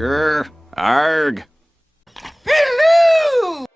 Grr, arg. Hello!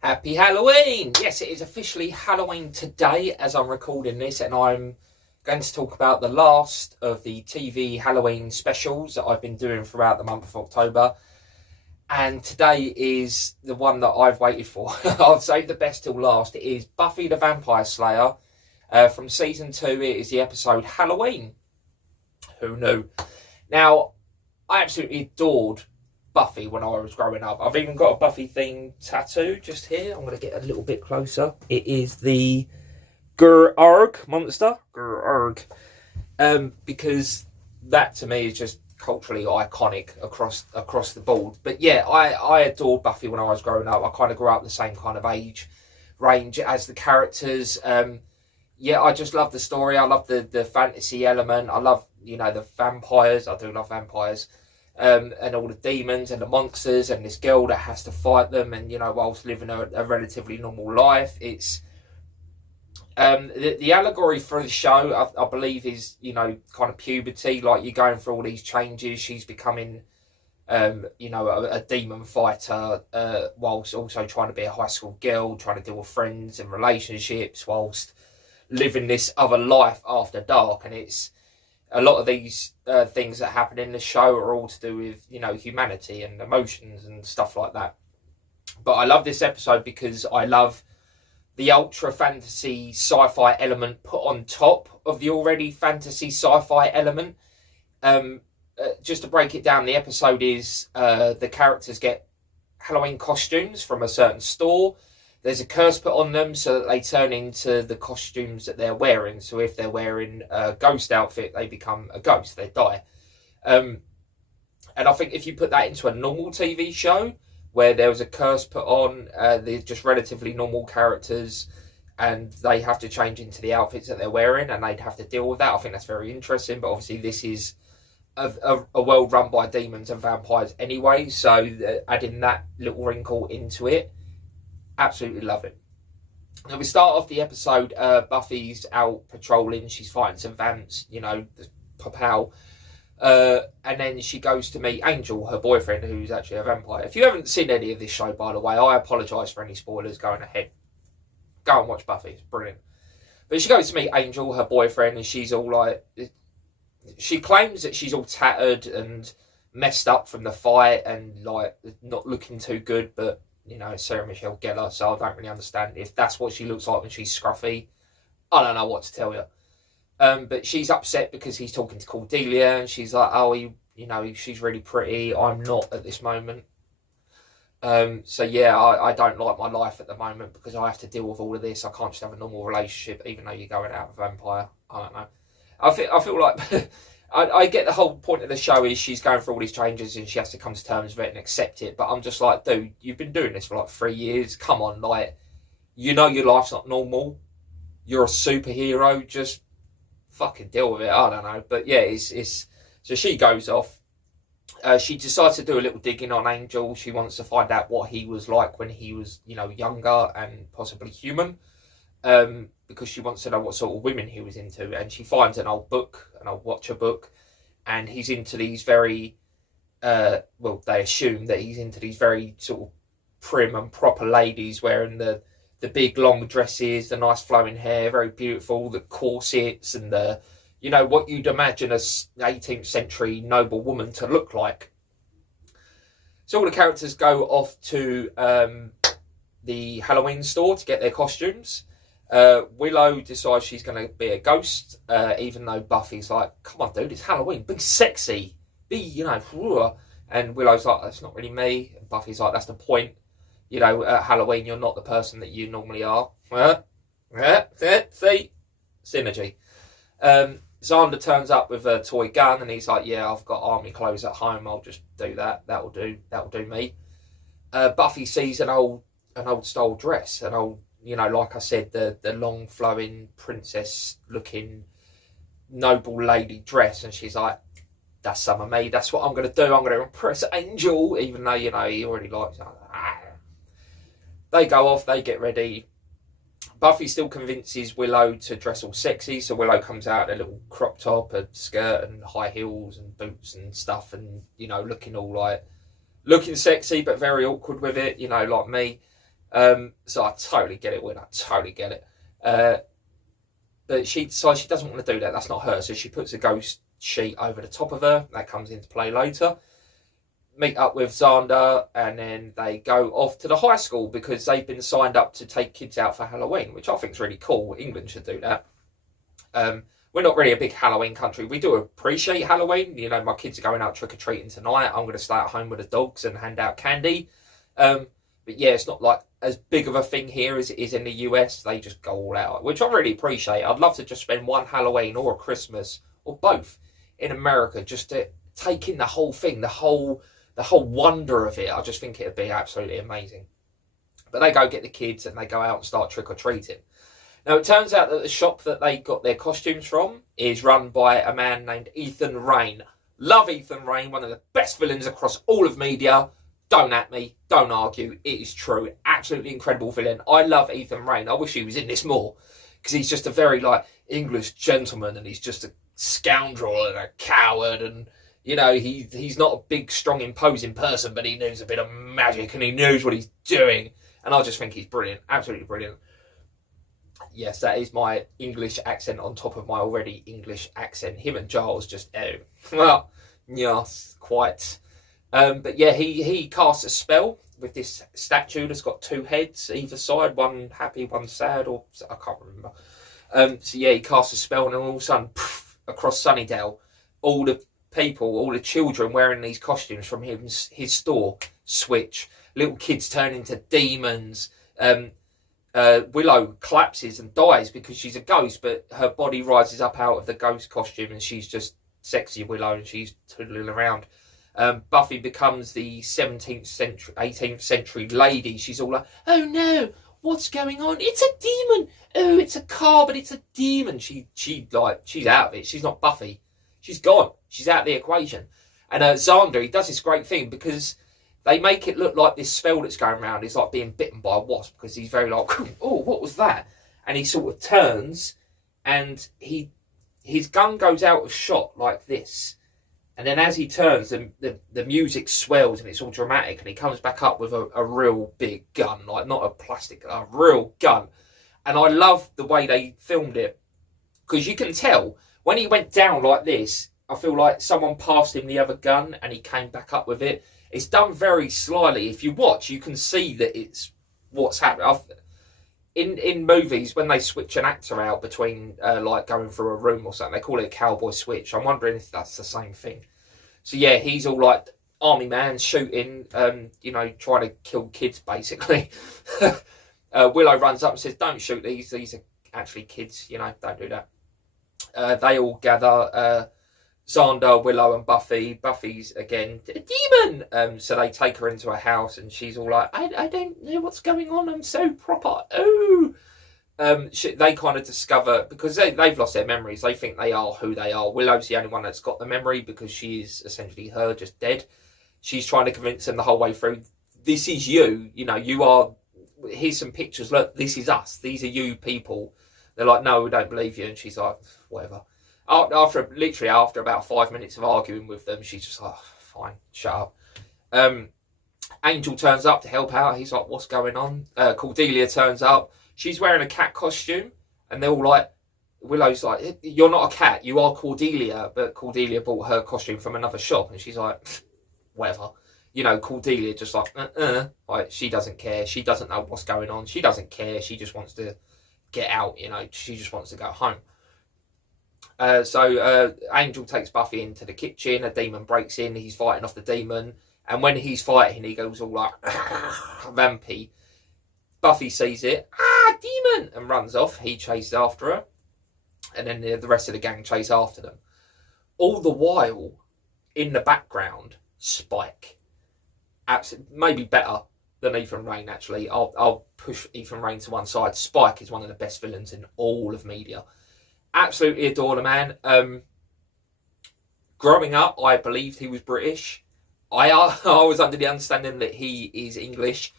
Happy Halloween! Yes, it is officially Halloween today as I'm recording this, and I'm going to talk about the last of the TV Halloween specials that I've been doing throughout the month of October. And today is the one that I've waited for. I've saved the best till last. It is Buffy the Vampire Slayer from season 2. It is the episode Halloween. Who knew? Now, I absolutely adored Buffy when I was growing up. I've even got a Buffy themed tattoo just here. I'm going to get a little bit closer. It is the Grr monster. Because that to me is just culturally iconic across the board. But yeah, I adored Buffy when I was growing up. I kind of grew up the same kind of age range as the characters. Yeah, I just love the story. I love the fantasy element. I love, the vampires. I do love vampires. And all the demons and the monsters and this girl that has to fight them and, whilst living a relatively normal life. It's the allegory for the show, I believe, is, kind of puberty. Like, you're going through all these changes. She's becoming, a demon fighter, whilst also trying to be a high school girl, trying to deal with friends and relationships, whilst living this other life after dark. And it's a lot of these things that happen in the show are all to do with, humanity and emotions and stuff like that. But I love this episode because I love the ultra fantasy sci-fi element put on top of the already fantasy sci-fi element. Just to break it down, the episode is the characters get Halloween costumes from a certain store. There's a curse put on them so that they turn into the costumes that they're wearing. So if they're wearing a ghost outfit, they become a ghost. They die. And I think if you put that into a normal TV show where there was a curse put on, they're just relatively normal characters and they have to change into the outfits that they're wearing and they'd have to deal with that. I think that's very interesting. But obviously this is a world run by demons and vampires anyway. So adding that little wrinkle into it, absolutely love it. Now we start off the episode, Buffy's out patrolling, she's fighting some vamps, pop out, and then she goes to meet Angel, her boyfriend, who's actually a vampire. If you haven't seen any of this show, by the way, I apologise for any spoilers going ahead. Go and watch Buffy, it's brilliant. But she goes to meet Angel, her boyfriend, and she's all like, she claims that she's all tattered and messed up from the fight and like not looking too good, but Sarah Michelle Gellar, so I don't really understand if that's what she looks like when she's scruffy. I don't know what to tell you. But she's upset because he's talking to Cordelia, and she's like, oh, she's really pretty. I'm not at this moment. So yeah, I don't like my life at the moment because I have to deal with all of this. I can't just have a normal relationship, even though you're going out with a vampire. I don't know. I feel like I get the whole point of the show is she's going through all these changes and she has to come to terms with it and accept it. But I'm just like, dude, you've been doing this for like 3 years. Come on, like, your life's not normal. You're a superhero. Just fucking deal with it. I don't know. But yeah, it's so she goes off. She decides to do a little digging on Angel. She wants to find out what he was like when he was, younger and possibly human. Because she wants to know what sort of women he was into, and she finds an old Watcher book, and he's into these very, they assume that he's into these very sort of prim and proper ladies wearing the big long dresses, the nice flowing hair, very beautiful, the corsets, and the, what you'd imagine a 18th century noble woman to look like. So all the characters go off to the Halloween store to get their costumes. Willow decides she's going to be a ghost, even though Buffy's like, come on dude, it's Halloween, be sexy, be, and Willow's like, that's not really me, and Buffy's like, that's the point, at Halloween you're not the person that you normally are. See? Synergy. Xander turns up with a toy gun and he's like, yeah, I've got army clothes at home, I'll just do that, that'll do me. Buffy sees an old style dress, an old, like I said, the long flowing princess looking noble lady dress, and she's like, that's some of me, that's what I'm going to do, I'm going to impress Angel, even though, you know, he already likes her. They go off, they get ready. Buffy still convinces Willow to dress all sexy, so Willow comes out in a little crop top, a skirt and high heels and boots and stuff, and, you know, looking sexy but very awkward with it, you know, like me. So I totally get it, Willow, I totally get it. But she decides she doesn't want to do that, that's not her, so she puts a ghost sheet over the top of her. That comes into play later. Meet up with Xander, and then they go off to the high school because they've been signed up to take kids out for Halloween, which I think is really cool. England should do that. We're not really a big Halloween country. We do appreciate Halloween. You know, my kids are going out trick-or-treating tonight. I'm going to stay at home with the dogs and hand out candy. But yeah, it's not like as big of a thing here as it is in the US. They just go all out, which I really appreciate. I'd love to just spend one Halloween or a Christmas or both in America just to take in the whole thing, the whole wonder of it. I just think it'd be absolutely amazing. But they go get the kids and they go out and start trick-or-treating. Now, it turns out that the shop that they got their costumes from is run by a man named Ethan Rayne. Love Ethan Rayne, one of the best villains across all of media. Don't at me, don't argue, it is true. Absolutely incredible villain. I love Ethan Rayne. I wish he was in this more, because he's just a very, like, English gentleman, and he's just a scoundrel and a coward, and, you know, he's not a big, strong, imposing person, but he knows a bit of magic and he knows what he's doing. And I just think he's brilliant, absolutely brilliant. Yes, that is my English accent on top of my already English accent. Him and Giles just, well, yes, quite. But yeah, he casts a spell with this statue that's got two heads either side, one happy, one sad, or I can't remember. So yeah, he casts a spell, and then all of a sudden, poof, across Sunnydale, all the people, all the children wearing these costumes from his store switch. Little kids turn into demons. Willow collapses and dies because she's a ghost, but her body rises up out of the ghost costume, and she's just sexy Willow, and she's toodling around. Buffy becomes the 17th century, 18th century lady. She's all like, oh no, what's going on? It's a demon. Oh, it's a car, but it's a demon. She's out of it. She's not Buffy. She's gone. She's out of the equation. And Xander, he does this great thing because they make it look like this spell that's going around is like being bitten by a wasp, because he's very like, oh, what was that? And he sort of turns, and his gun goes out of shot like this. And then as he turns, the music swells and it's all dramatic, and he comes back up with a real big gun, like not a plastic, a real gun. And I love the way they filmed it, because you can tell when he went down like this, I feel like someone passed him the other gun and he came back up with it. It's done very slyly. If you watch, you can see that it's what's happening. In movies, when they switch an actor out between like going through a room or something, they call it a cowboy switch. I'm wondering if that's the same thing. So yeah, he's all like army man shooting, you know, trying to kill kids basically. Willow runs up and says, "Don't shoot these. These are actually kids. You know, don't do that." They all gather. Xander, Willow, and Buffy. Buffy's again a demon. So they take her into a house, and she's all like, I don't know what's going on. I'm so proper. Oh. They kind of discover, because they've lost their memories. They think they are who they are. Willow's the only one that's got the memory, because she is essentially her, just dead. She's trying to convince them the whole way through. This is you. You know, you are. Here's some pictures. Look, this is us. These are you people. They're like, no, we don't believe you. And she's like, whatever. After about 5 minutes of arguing with them, she's just like, oh, fine, shut up. Angel turns up to help out. He's like, what's going on? Cordelia turns up. She's wearing a cat costume, and they're all like, Willow's like, you're not a cat, you are Cordelia. But Cordelia bought her costume from another shop, and she's like, whatever. You know, Cordelia just like, like, she doesn't care. She doesn't know what's going on. She doesn't care. She just wants to get out, you know. She just wants to go home. So Angel takes Buffy into the kitchen. A demon breaks in. He's fighting off the demon. And when he's fighting, he goes all like, vampy. Buffy sees it, demon, and runs off. He chases after her. And then the rest of the gang chase after them. All the while, in the background, Spike. Maybe better than Ethan Rayne, actually. I'll push Ethan Rayne to one side. Spike is one of the best villains in all of media. Absolutely adore the man. Growing up, I believed he was British. I was under the understanding that he is English.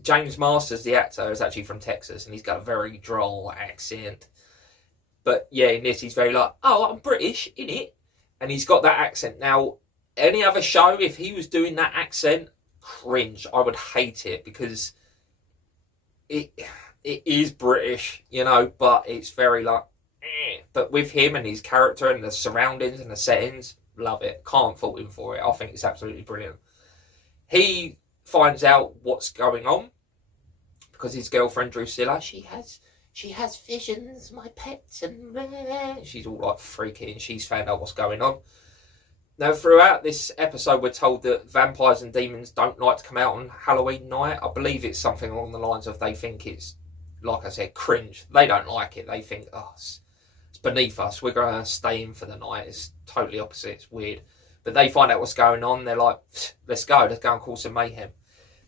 James Masters, the actor, is actually from Texas, and he's got a very droll accent. But yeah, in this, he's very like, oh, I'm British, innit? And he's got that accent. Now, any other show, if he was doing that accent, cringe. I would hate it because it is British, you know, but it's very like, eh. But with him and his character and the surroundings and the settings, love it. Can't fault him for it. I think it's absolutely brilliant. He finds out what's going on because his girlfriend Drusilla, she has visions, my pets, and she's all like freaky, and she's found out what's going on. Now, throughout this episode, we're told that vampires and demons don't like to come out on Halloween night. I believe it's something along the lines of they think it's, like I said, cringe. They don't like it. They think, oh, it's beneath us. We're going to stay in for the night. It's totally opposite. It's weird. But they find out what's going on. They're like, let's go and cause some mayhem.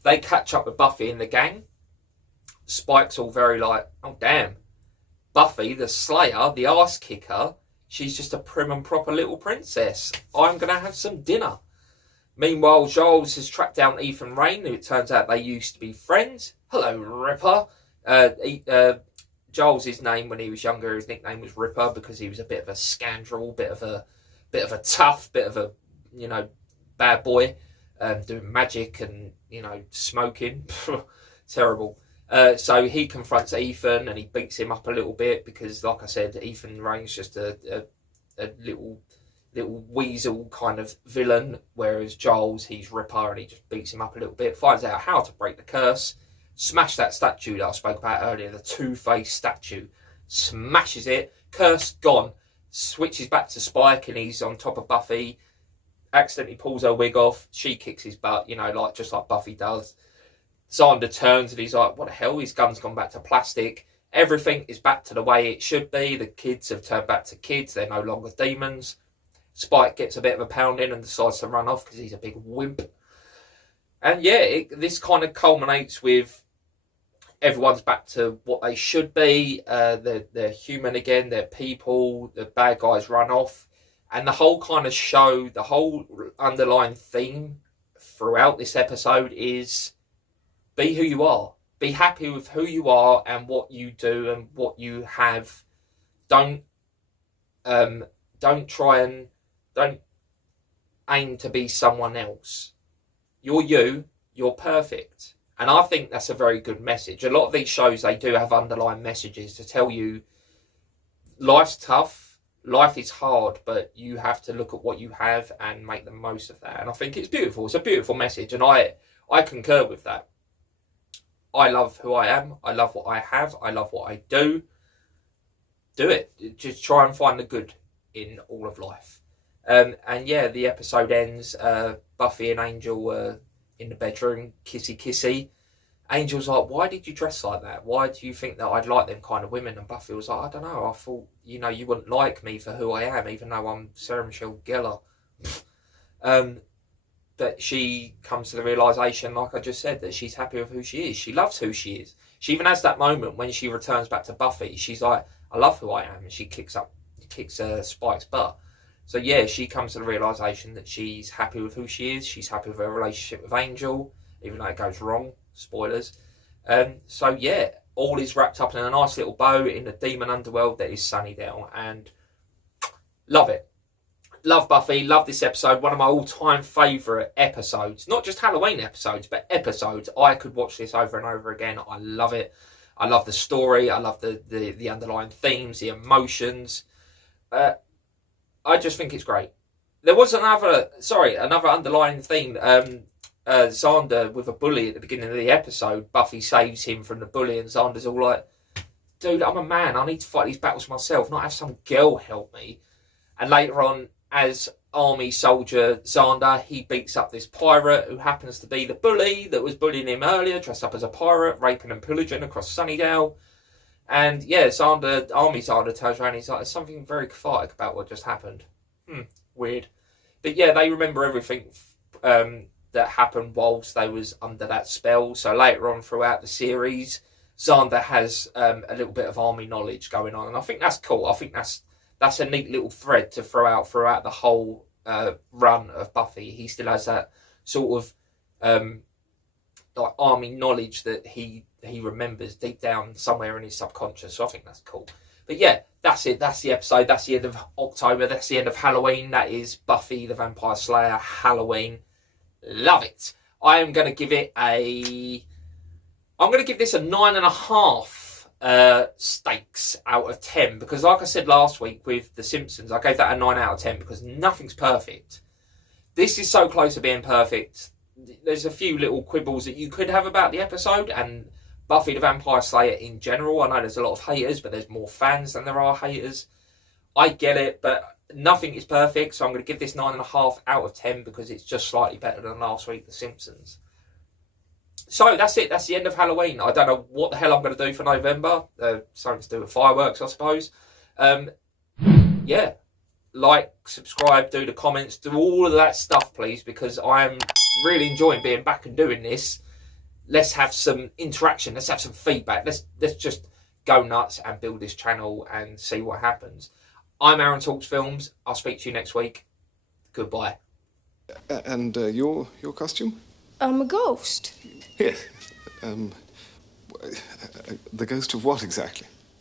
They catch up with Buffy and the gang. Spike's all very like, oh, damn. Buffy, the slayer, the arse kicker, she's just a prim and proper little princess. I'm going to have some dinner. Meanwhile, Giles has tracked down Ethan Rain, who it turns out they used to be friends. Hello, Ripper. Giles' name when he was younger, his nickname was Ripper because he was a bit of a scoundrel, bit of a tough, bit of a, you know, bad boy, doing magic and, you know, smoking. Terrible. So he confronts Ethan and he beats him up a little bit because, like I said, Ethan Rain's just a little weasel kind of villain, whereas Giles, he's Ripper and he just beats him up a little bit. Finds out how to break the curse, smash that statue that I spoke about earlier, the two-faced statue, smashes it, curse gone, switches back to Spike and he's on top of Buffy, accidentally pulls her wig off, she kicks his butt, you know, like just like Buffy does. Xander turns and he's like, what the hell? His gun's gone back to plastic. Everything is back to the way it should be. The kids have turned back to kids. They're no longer demons. Spike gets a bit of a pounding and decides to run off because he's a big wimp. And yeah, this kind of culminates with everyone's back to what they should be. They're human again. They're people. The bad guys run off. And the whole kind of show, the whole underlying theme throughout this episode is be who you are. Be happy with who you are and what you do and what you have. Don't aim to be someone else. You're you. You're perfect. And I think that's a very good message. A lot of these shows, they do have underlying messages to tell you life's tough, life is hard, but you have to look at what you have and make the most of that. And I think it's beautiful. It's a beautiful message, and I concur with that. I love who I am. I love what I have. I love what I do. Do it. Just try and find the good in all of life. And yeah, the episode ends. Buffy and Angel in the bedroom, kissy kissy. Angel's like, why did you dress like that? Why do you think that I'd like them kind of women? And Buffy was like, I don't know. I thought, you know, you wouldn't like me for who I am, even though I'm Sarah Michelle Gellar. But she comes to the realisation, like I just said, that she's happy with who she is. She loves who she is. She even has that moment when she returns back to Buffy. She's like, I love who I am. And she kicks Spike's butt. So yeah, she comes to the realisation that she's happy with who she is. She's happy with her relationship with Angel, even though it goes wrong. Spoilers. So yeah, all is wrapped up in a nice little bow in the demon underworld that is Sunnydale. And love it. Love Buffy, love this episode. One of my all-time favourite episodes. Not just Halloween episodes, but episodes. I could watch this over and over again. I love it. I love the story. I love the underlying themes, the emotions. I just think it's great. There was another underlying theme. Xander with a bully at the beginning of the episode. Buffy saves him from the bully, and Xander's all like, dude, I'm a man. I need to fight these battles myself, not have some girl help me. And later on, as army soldier Xander, he beats up this pirate who happens to be the bully that was bullying him earlier, dressed up as a pirate, raping and pillaging across Sunnydale. And yeah, army Xander turns around and he's like, there's something very cathartic about what just happened. Weird. But yeah, they remember everything that happened whilst they was under that spell. So later on throughout the series, Xander has a little bit of army knowledge going on, and I think that's cool. I think that's a neat little thread to throw out throughout the whole run of Buffy. He still has that sort of like army knowledge that he remembers deep down somewhere in his subconscious. So I think that's cool. But yeah, that's it. That's the episode. That's the end of October. That's the end of Halloween. That is Buffy the Vampire Slayer Halloween. Love it. I am going to give it I'm going to give this a 9.5 stakes out of 10, because like I said last week with The Simpsons, I gave that a 9 out of 10 because nothing's perfect. This is so close to being perfect. There's a few little quibbles that you could have about the episode and Buffy the Vampire Slayer in general. I know there's a lot of haters, but there's more fans than there are haters. I get it, but nothing is perfect, so I'm going to give this 9.5 out of 10 because it's just slightly better than last week, The Simpsons. So that's it. That's the end of Halloween. I don't know what the hell I'm going to do for November. Something to do with fireworks, I suppose. Yeah. Like, subscribe, do the comments, do all of that stuff, please, because I'm really enjoying being back and doing this. Let's have some interaction. Let's have some feedback. Let's just go nuts and build this channel and see what happens. I'm Aaron Talks Films. I'll speak to you next week. Goodbye. And your costume? I'm a ghost. Yes. The ghost of what exactly?